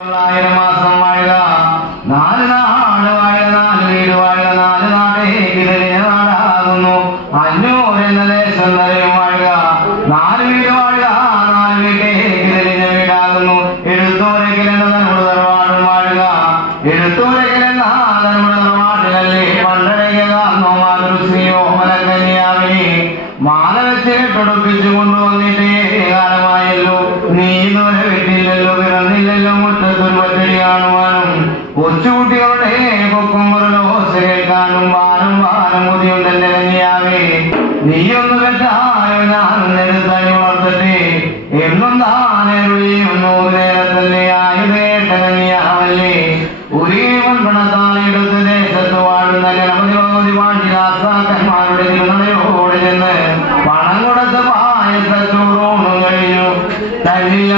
തൊള്ളായിരം മാസം വാഴുക നാല് നാട് വാഴുക നാല് വീട് വാഴുക കൊച്ചുകുട്ടികളുടെ ഒരു മുറലോസ് കാണും വാനം വാനം മുതിയുണ്ടെന്റെ കന്യാവേ നീയൊന്ന് കെട്ടായോ ഞാനും നെടുത്തടി വളർത്തട്ടെ എന്നും താനെറിയും നൂറ് നേരത്തല്ലേ ആയുധേട്ട കന്യാവല്ലേ ഒരേ പണത്താലെടുത്ത് ദേശത്ത് വാഴുന്ന ഗണപതി ഭഗവതി പാണ്ഡിരാസാക്കന്മാരുടെ തിരുനടയോട് നിന്ന് പണം കൊടുത്ത് പായസച്ചോറോണും കഴിഞ്ഞു തല്ലിയും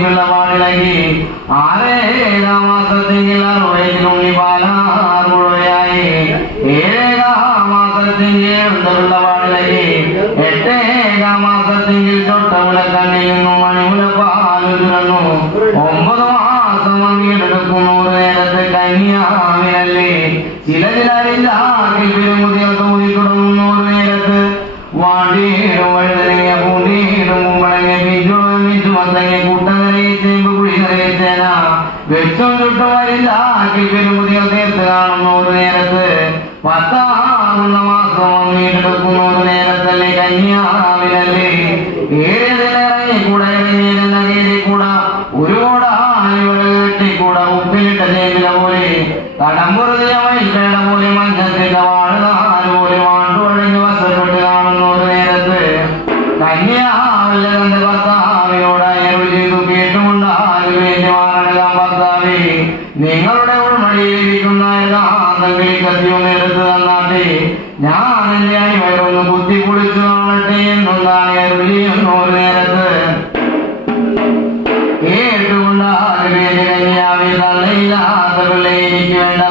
പഞ്ചഭൂതി പിള്ളപാടിളകി ആറേകാമാസത്തെങ്കിൽ അറുപതിനുള്ളി പാലാറുഴയായി ഏഴേകാമാസത്തെങ്കിൽ പിള്ളപാടിളകി എട്ടേകാമാസത്തെങ്കിൽ തൊട്ടമുലക്കണ്ണിൽ നിന്നും മണിമുല പാലുരുന്നു കത്തിയൊന്ന് എടുത്ത് തന്നാട്ടെ ഞാൻ എന്റെ വയറൊന്ന് കുത്തി കുളിച്ചു കാണട്ടെ എന്നുണ്ടായ ചെയ്യുന്നു ഒരു നേരത്ത് കേട്ടുകൊണ്ടാകെ കന്യാവി തള്ളയില്ലാത്ത പിള്ളേ എനിക്ക് വേണ്ട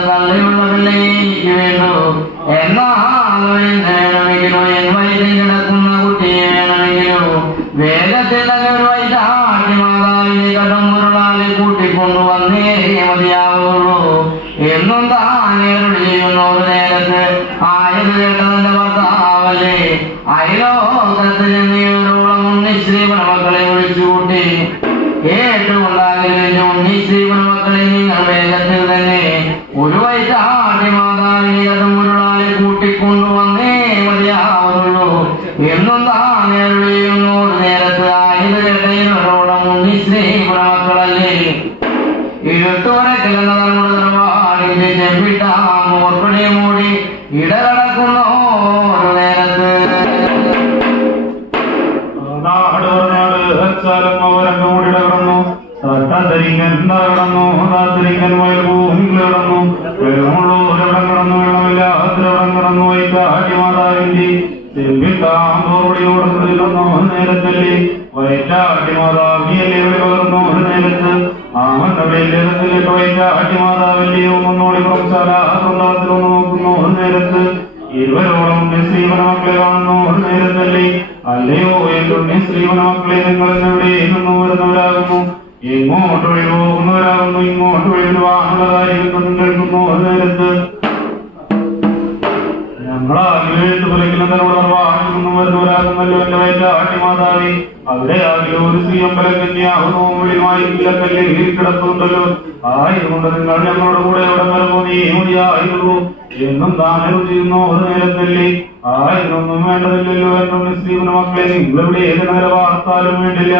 വേഗത്തിൽ തന്നെ ഒരു വൈറ്റാട്ടി മാതാവിനെ കടമ്പുരുളാലെ കൂട്ടിക്കൊണ്ടു വന്നേ മതിയാവുള്ളൂ. എന്നും ഇരുട്ടുവരക്കില്ലെന്ന നമ്മുടെ തറവാടിന്റെ ചെമ്പിട്ട മോർപ്പടി മൂടി ഇടകടക്കുന്നു ഒരു നേരത്ത് കിടന്നു തട്ടന്തരിങ്ങൻ നടന്നു താത്തിരിങ്ങൻ വയൽ ഭൂമിയിൽ കിടന്നു വെള്ളമുള്ളവരവിടം കിടന്നു വെള്ളമില്ലാത്തരവിടം കിടന്നു വൈറ്റാട്ടി മാതാവിന്റെ ചെമ്പിട്ടാമ്പോടിയോടുന്നു നേരത്തല്ലേ. നോക്കുന്നു നേരത്ത് ഇരുവരോളം ശ്രീമനമക്കളെ കാണുന്നു നേരത്തല്ലേ അല്ലയോ എന്തുണ്ണി ശ്രീമനമക്കളെ നിങ്ങൾ എവിടെ നിന്നു വരുന്നവരാകുന്നു എങ്ങോട്ട് വഴി പോകുന്നവരാകുന്നു ഇങ്ങോട്ട് വഴി വാഹനതായിരിക്കുന്നു കേൾക്കുന്നു നേരത്ത് ഞങ്ങളാകിലും എഴുത്തു കുലയ്ക്കുന്നതിനോട് നിർവാഹനമൊന്നും വരുന്നവരാകുന്നല്ലോ എന്റെ വയറ്റാട്ടി മാതാവി അവിടെ ആകെ ഒരു സ്ത്രീ അമ്പലക്കന്യാഹുന്നു വെളിമായി ഇല്ലക്കല്ലിൽ കിടക്കുന്നുണ്ടല്ലോ. ആയതുകൊണ്ട് നിങ്ങൾ ഞങ്ങളുടെ കൂടെ എവിടെ വരുമോ നീ മതിയായിരുന്നു എന്നും താനും ചെയ്യുന്നു ഒരു നേരത്തല്ലേ ആയതൊന്നും വേണ്ടതില്ലല്ലോ എന്നും സ്ത്രീവിന് മക്കളെ നിങ്ങളിവിടെ ഏത് നേരെ വാർത്താലും വേണ്ടില്ല.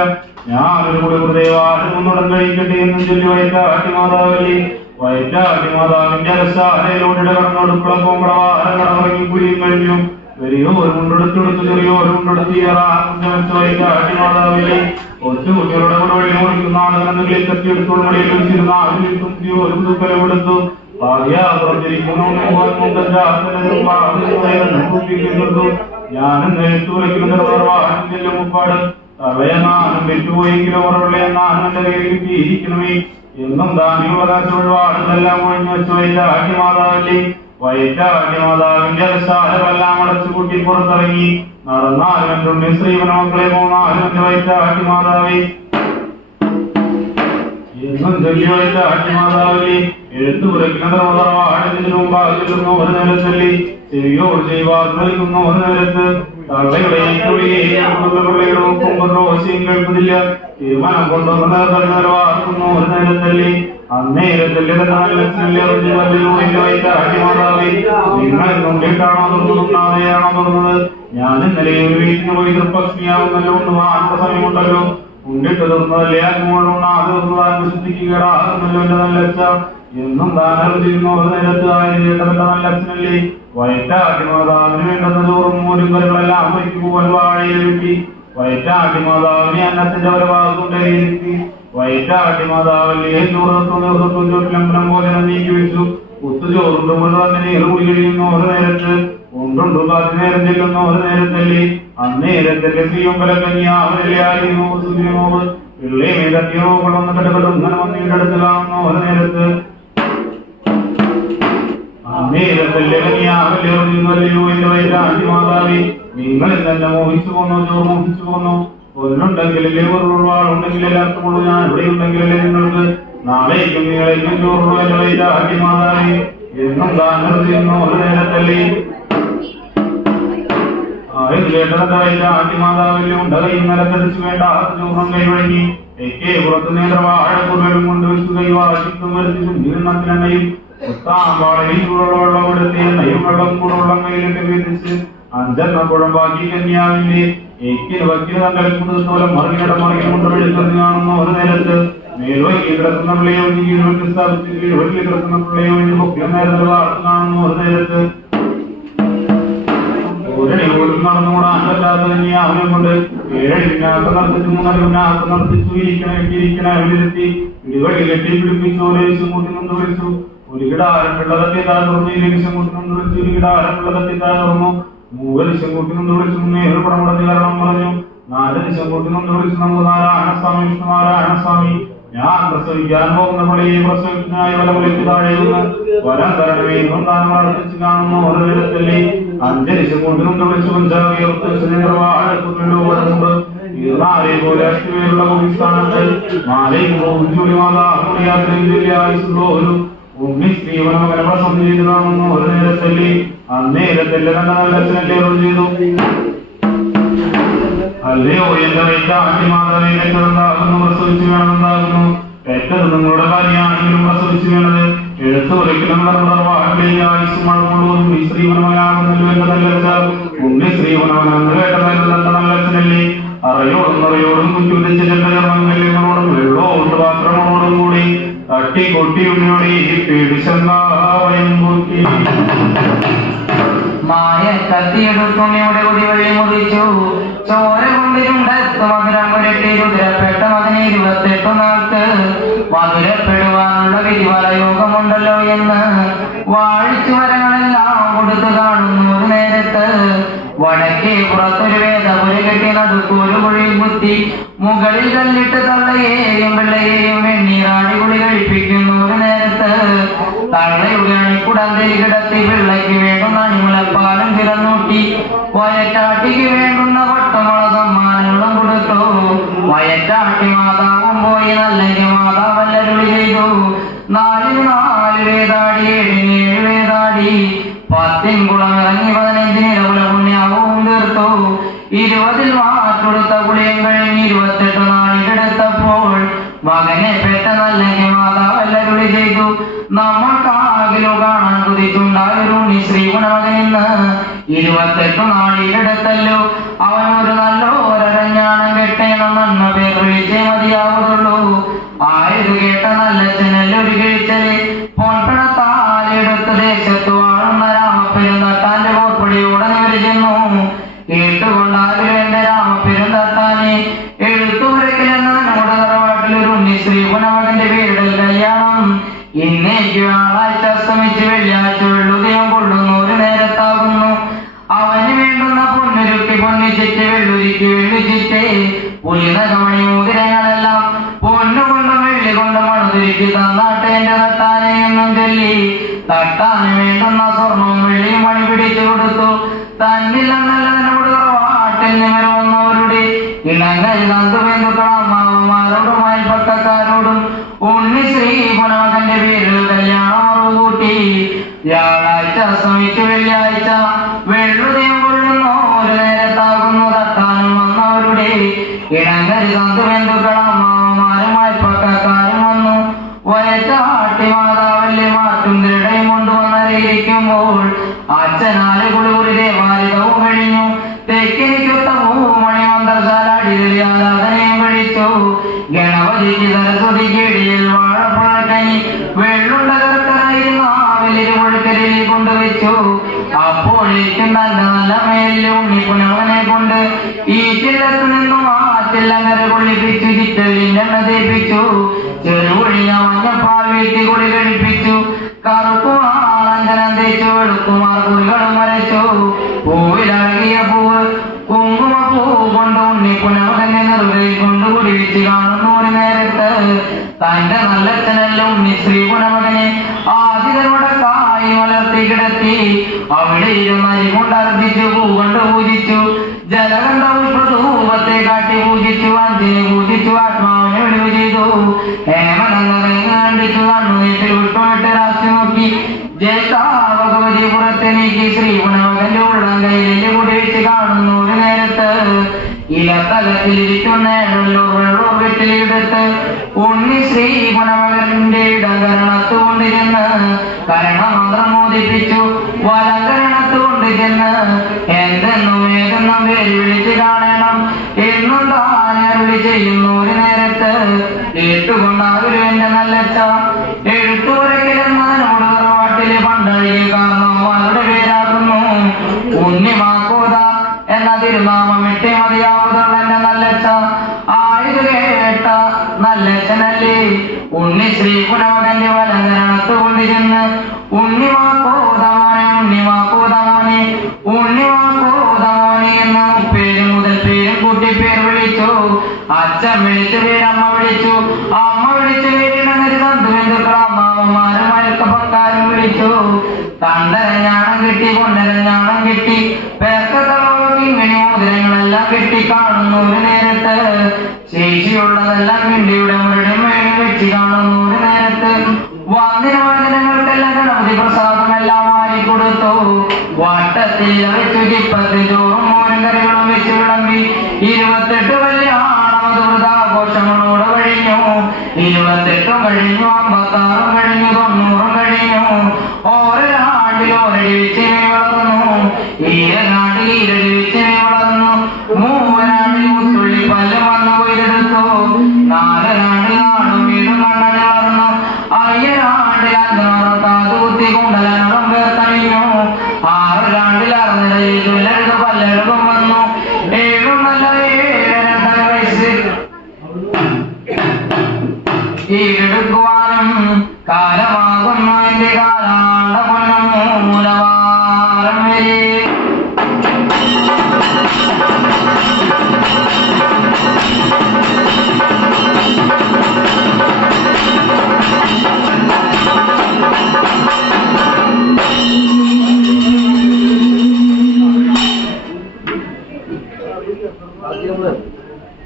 ഞാനൊരു കൂടെ ഹൃദയവാരം ഒന്നുടൻ കഴിക്കട്ടെ എന്നും ചൊല്ലി വയറ്റാട്ടി മാതാവല്ലേ വയറ്റാട്ടി മാതാവിന്റെ അരസാലയിലൂടെ കടന്നോടുക്കുള്ള കോമ്പളവാരം കടമിറങ്ങി കുഴിയും കഴിഞ്ഞു. വലിയോ ഒരു മുണ്ടെടുത്തെടുത്ത് ചെറിയോ ഒരു മുണ്ടെടുത്ത് വയറ്റാട്ടി മാതാവില്ലേ ഒറ്റ കുട്ടികളുടെ കൂടെ വഴി ഓടിക്കുന്ന ആളുകളെന്നുള്ളിൽ കത്തിയെടുത്തോട് മടിയിൽ വെച്ചിരുന്ന തുമ്പിയോ ഒരു എടുത്തു? ഞാനും നേരിട്ട് വിളിക്കുന്ന മുപ്പാട് തവയനാനും പെറ്റുപോയെങ്കിലും ഉറവിളയെന്നാനും എന്റെ കയ്യിൽ കിട്ടിയിരിക്കണമേ എന്നും ദാനിയുള്ളതെല്ലാം ഒഴിഞ്ഞു വെച്ച് വൈറ്റാട്ടി മാതാവല്ലേ വൈറ്റാട്ടി മാതാവിന്റെ അരസാലമെല്ലാം അടച്ചുകൂട്ടി പുറത്തിറങ്ങി. നടന്നാലും എന്റെ ശ്രീവന മക്കളെ മൂന്നാലും എന്റെ മാതാവേ എന്നും ചൊല്ലിയോളിച്ച ആട്ടിമാതാവിലെ എഴുത്തു കുറയ്ക്കുന്നതിന് മുമ്പാകുന്നു ഒരു നേരത്തല്ലി ചെവിയോട് ഒരു നേരത്ത് തള്ളയുടെ പിള്ളയുടെ കുമ്പറോശയും കേൾപ്പതില്ല തീരുമാനം കൊണ്ടുവന്ന് വാർക്കുന്നു ഒരു നേരത്തല്ലി അന്നേരത്തല്ലേ ഞാൻ ഇന്നലെ ഒരു വീട്ടിന് പോയി തൃപ്പസ്മിയാവുന്നല്ലോ ഒന്ന് മാറ്റ സമയമുണ്ടല്ലോ ഉണ്ടിട്ട് തീർന്നതല്ലേ അങ്ങോട്ടുണ്ടാകെ തീർന്നതാൻ വിശ്വസിക്കുകയാകുന്നല്ലോ എന്റെ നല്ല അച്ഛ. എന്നും ദാനം ചെയ്യുന്ന ഒരു നേരത്ത് ആയത് കേട്ടതല്ല നല്ല അച്ഛനല്ലേ? വയറ്റാട്ടി മാതാവിന് വേണ്ടുന്ന ചോറും മൂലും കറികളെല്ലാം അമ്മയ്ക്ക് വാഴയിൽ വെട്ടി. വയറ്റാട്ടി മാതാവിനെ അന്നത്തിന്റെ ഒരു ഭാഗത്തുണ്ടായിരിക്കും വയറ്റാട്ടി മാതാവല്ലേ ചോറത്തും നേതൃത്വം ചോട്ടിലമ്പലം പോലെ നീക്കി വെച്ചു. കുത്തുചോറുണ്ട് തന്നെ നീറുകുടി കഴിയുന്ന ഒരു നേരത്ത്. ഉണ്ടുണ്ടു പത്ത് നേരം ചെല്ലുന്ന ഒരു നേരം തല്ലി ശ്രീയമ്പലക്കന്യാവല്ലായിരുന്നു സുദിനമോവ് പിള്ളേ തട്ടിയോ കൊള്ളുന്ന കടകളും വന്നിന്റെ അടുത്ത് ഒരു നേരത്ത്. നിങ്ങൾ ഞാൻ കേട്ടതായിട്ട് ആട്ടിമാതാവിലും ഉണ്ടകൈ നിലത്തടിച്ചു വേണ്ട ചൂർണം കൈവഴങ്ങി. തെക്കേ പുറത്തു നേത്രവാഴക്കുറലും കൊണ്ട് വെച്ചു കൈവാശിത്വം വരുത്തിച്ചും ജീർണത്തിനെണ്ണയും വെള്ളം കൊടുത്ത് എണ്ണയും വെള്ളം കൂടുള്ള കയ്യിലിട്ട് വീതിച്ച് അഞ്ചെണ്ണ കുഴം ബാക്കി കന്യാവിന്റെ എക്കിന് വക്കിന് കൊണ്ട് കാണുന്ന ഒരു നേരത്ത് മേൽവൈകി കിടക്കുന്ന പിള്ളയോ കീഴ്വെട്ടി സ്ഥാപിച്ച് കീഴ്വെട്ടി കിടക്കുന്ന പിള്ളയോ കാണുന്ന ഒരു നേരത്ത് ഒരടി പോലും നടന്നുകൂടാൻ പറ്റാത്ത തന്നെ അവനെ കൊണ്ട് ഏഴ് പിന്നാക്കം നടത്തിച്ചു പിന്നാക്കം നടത്തിച്ചു ഇരിക്കണ ഇരിക്കണ വിളിരുത്തി ഇതുവഴി കെട്ടി പിടിപ്പിച്ചു ഒരു കൂട്ടി നിന്ന് വിളിച്ചു. ഒരു കിടാരം പിള്ളതത്തി താ തുറന്നു ഇലക്ഷം കൂട്ടി നിന്ന് വിളിച്ചു. ഒരു കിടാരം പിള്ളതത്തി താ തുറന്നു. മൂവലിശം കൂട്ടി നിന്ന് വിളിച്ചു. നേരിൽ പടമുടത്തി കാരണം പറഞ്ഞു. നാല് ദിശം കൂട്ടി നിന്ന് വിളിച്ചു. നമ്മൾ നാരായണ സ്വാമി വിഷ്ണു സ്വാമി. ഞാൻ പ്രസവിക്കാൻ പോകുന്ന പള്ളിയെ പ്രസവിക്കാനായി വല വിളിച്ചു താഴെ വരം തരണമേ താൻ വളർത്തിച്ച് കാണുന്നു ഒരു വിധത്തല്ലേ അഞ്ചരിച്ച് വേണമെന്നാകുന്നു പെറ്റത് നിങ്ങളുടെ കാര്യമാണെങ്കിലും പ്രസവിച്ചു വേണത്. എഴുത്തു ഒരിക്കലും ആയുസ് മഴമുള്ളതും ഈ ശ്രീവനമയാകുന്നല്ലോ എന്റെ നല്ല ഉണ്ണി നല്ല നല്ലച്ഛനല്ലേ അറിയോടും അറിയോടും കുറ്റുവിധിച്ച ചെണ്ടകർമ്മങ്ങളോടും വെള്ളോട്ട് പാത്രങ്ങളോടും കൂടി തട്ടി കൊട്ടി ഉണ്ണിയോടി പേടിച്ചെന്നാവയം കൂട്ടി മായ കത്തിയെടുത്തുണ്ണിയുടെ കുടി വഴി മുറിച്ചു. ചോര കൊണ്ടിരുണ്ടെത്തു മധുരം പുരട്ടി രുദ്രപ്പെട്ട മകന് ഇരുപത്തെട്ടു നാൾക്ക് മധുരപ്പെടുവാനുള്ള വിധിവലയോഗമുണ്ടല്ലോ എന്ന് വാഴിച്ചു വരങ്ങളെല്ലാം കൊടുത്തു കാണുന്നു നേരത്ത്. വടക്കേ പുറത്തൊരു വേദപുര കെട്ടി നടുക്കൊരു കുഴി മുത്തി മുകളിൽ കല്ലിട്ട് തള്ളയേയും പിള്ളയെയും വെണ്ണീറാടി കുളി കഴിപ്പിക്കുന്നു ഒരു നേരത്ത്. തള്ളയുടെ അണിക്കുടന്തരി കിടത്തി പിള്ളയ്ക്ക് വേണ്ടുന്ന അണിമുലപ്പാലം കിടന്നൂട്ടി വയറ്റാട്ടിക്ക് വേണ്ടുന്ന വട്ടമുള സമ്മാനങ്ങളും കൊടുത്തു. വയറ്റാട്ടി മാതാവും പോയി നല്ലൊരു മാതാവല്ലരുളി ചെയ്തു. നാലിന് നാല് വേദാടി ഏഴിന് ഏഴ് വേദാടി പത്തിൻ ഇറങ്ങി ഇരുപതിൽ മാറ്റെടുത്ത കുളിയും കഴിഞ്ഞ് ഇരുപത്തെട്ട് നാളിലെടുത്തപ്പോൾ മകനെ പെട്ടെന്നല്ലെങ്കിൽ നല്ല മാതാവല്ലരുളി ചെയ്തു. നമ്മൾക്കാകിലോ കാണാൻ കുതിച്ചുണ്ടായൊരു ശ്രീഗുണമകനിന്ന് ഇരുപത്തെട്ട് നാളിലെടുത്തല്ലോ അവൻ ഒരു നല്ല ഒരഞ്ഞാണം കെട്ടേണം നമ്മ പേർ വിളിച്ചേ മതിയാവുള്ളൂ ഇന്നേക്ക് വ്യാഴാഴ്ച അസ്തമിച്ച് വെള്ളിയാഴ്ച വെള്ളുദയം കൊള്ളുന്നു. ഒരു നേരത്താകുന്നു. അവന് വേണ്ടുന്ന പൊന്നുരുക്കി പൊന്നിച്ചിട്ട് വെള്ളുരുക്കി വെള്ളിച്ചിട്ട് പുലിനകമണി അസ്തമിച്ച് വെള്ളിയാഴ്ച വെള്ളുദയം കൊള്ളുന്നു ഒരു നേരത്താകുന്നു തട്ടാനും വന്നവരുടെ ഇണങ്ങൾ നന്ദുബന്ധുക്കളും അമ്മാവന്മാരും അയൽപ്പക്കക്കാരും വന്നു. വയറ്റാട്ടി മാതാവല്ലെ മാറ്റും ദൃഢയും കൊണ്ടുവന്നരയിരിക്കുമ്പോൾ അച്ഛനാല് കുളികുറി ദേവാലയവും കഴിഞ്ഞു. തെക്കിനിക്കൊത്ത മൂമണി അടിയിൽ ആരാധനയും കഴിച്ചു. ഗണപതിക്ക് സരസ്വതിക്ക് തന്റെ നല്ല മേലിൽ ഉണ്ണിപ്പുനവനെ കൊണ്ട് ഈ ചില്ലത്ത് നിന്നും ആ ചില്ലങ്ങര കൊള്ളിപ്പിച്ചു ചിറ്റലിന്റെ എണ്ണ തേപ്പിച്ചു. ചെറുകുഴിഞ്ഞ മഞ്ഞപ്പാൽ വീട്ടി കുളി കഴിപ്പിച്ചു. കറുക്കുമാളഞ്ചനം തേച്ചു. വെളുക്കുമാർ കുളികളും വരച്ചു. പൂവിലഴകിയ പൂവ് കുങ്കുമ പൂ കൊണ്ട് ഉണ്ണിപ്പുനവനെ നെറുകയിൽ കൊണ്ട് കുടിവിച്ച് കാണുന്നു ഒരു നേരത്ത് തന്റെ നല്ലച്ഛനല്ല ഉണ്ണി ശ്രീ ആദിതരുടെ കായി കിടത്തി അവിടെ പൂ കൊണ്ട് പൂജിച്ചു. ജലകണ്ഠ പ്രതൂപത്തെ കാട്ടി പൂജിച്ചു അന്തിനെ പൂജിച്ചു ആത്മാവിനെ വിളിവ് ചെയ്തു. ഹേമനന്ദനെ കണ്ടിച്ചു കണ്ണുനീട്ടിൽ വിട്ടുവിട്ട് രാശി നോക്കി. ജേഷ്ഠാ ഭഗവതി പുറത്തെ നീക്കി ശ്രീ പുനമകന്റെ ഉള്ളം കയ്യിലെ കൂടി വെച്ച് കാണുന്നു ഒരു നേരത്ത്. ഇലത്തലത്തിലിരിക്കുന്ന ഏഴല്ലോ വെള്ളോ വെട്ടിലെടുത്ത് ഉണ്ണി ശ്രീ ഗുണവകന്റെ കൊണ്ടിരുന്ന് കരണമന്ത്രം മോദിപ്പിച്ചു വലകരണത്തുകൊണ്ട് ചെന്ന് എന്തെന്നും ഏതെന്നും പേര് വിളിച്ച് കാണണം. എന്നും താനരുളി ചെയ്യുന്നു. ഒരു നേരത്ത് കേട്ടുകൊണ്ടാകുരു എന്റെ നല്ലച്ച നല്ലച്ച കേട്ട ഉണ്ണി ശ്രീ വലങ്കരണത്ത് കൊണ്ടിരുന്ന് ഉണ്ണിമാക്കോതമോനെ ഉണ്ണിമാക്കോതമോനെ ഉണ്ണിമാക്കോതമോനെ എന്ന പേര് മുതൽ പേരും കൂട്ടി പേര് വിളിച്ചു. അച്ഛൻ വിളിച്ച പേരമ്മ വിളിച്ചു. അമ്മ വിളിച്ച പേരിണങ്ങരി തന്തുബന്ധുക്കൾ അമ്മാവന്മാരും അയൽക്കപ്പക്കാരും വിളിച്ചു. തണ്ടരഞ്ഞാണം കിട്ടി കൊണ്ടരഞ്ഞാണം കിട്ടി. പേർക്കത്തളവും ഇങ്ങനെ മോതിരങ്ങളെല്ലാം കെട്ടി. കാണുന്നു ഒരു നേരത്ത് ശേഷിയുള്ളതെല്ലാം കിണ്ടിയുടെ വാരി കൊടുത്തു വട്ടത്തിൽ വെച്ചു ചിപ്പത്തിൽ ചോറും മോരും കറികളും വെച്ച് വിളമ്പി ഇരുപത്തെട്ട് വലിയ ആണമതുവൃതാഘോഷങ്ങളോട് കഴിഞ്ഞു. ഇരുപത്തെട്ടും കഴിഞ്ഞു അമ്പത്താറും കഴിഞ്ഞു തൊണ്ണൂറും കഴിഞ്ഞു. ഓരോ ആണ്ടിലും ഒരടി വെച്ച് ഈടെടുക്കുവാനും കാലമാകുന്നു എന്റെ കാലാണ്ട പൊന്നും മൂലവാരം വരെ.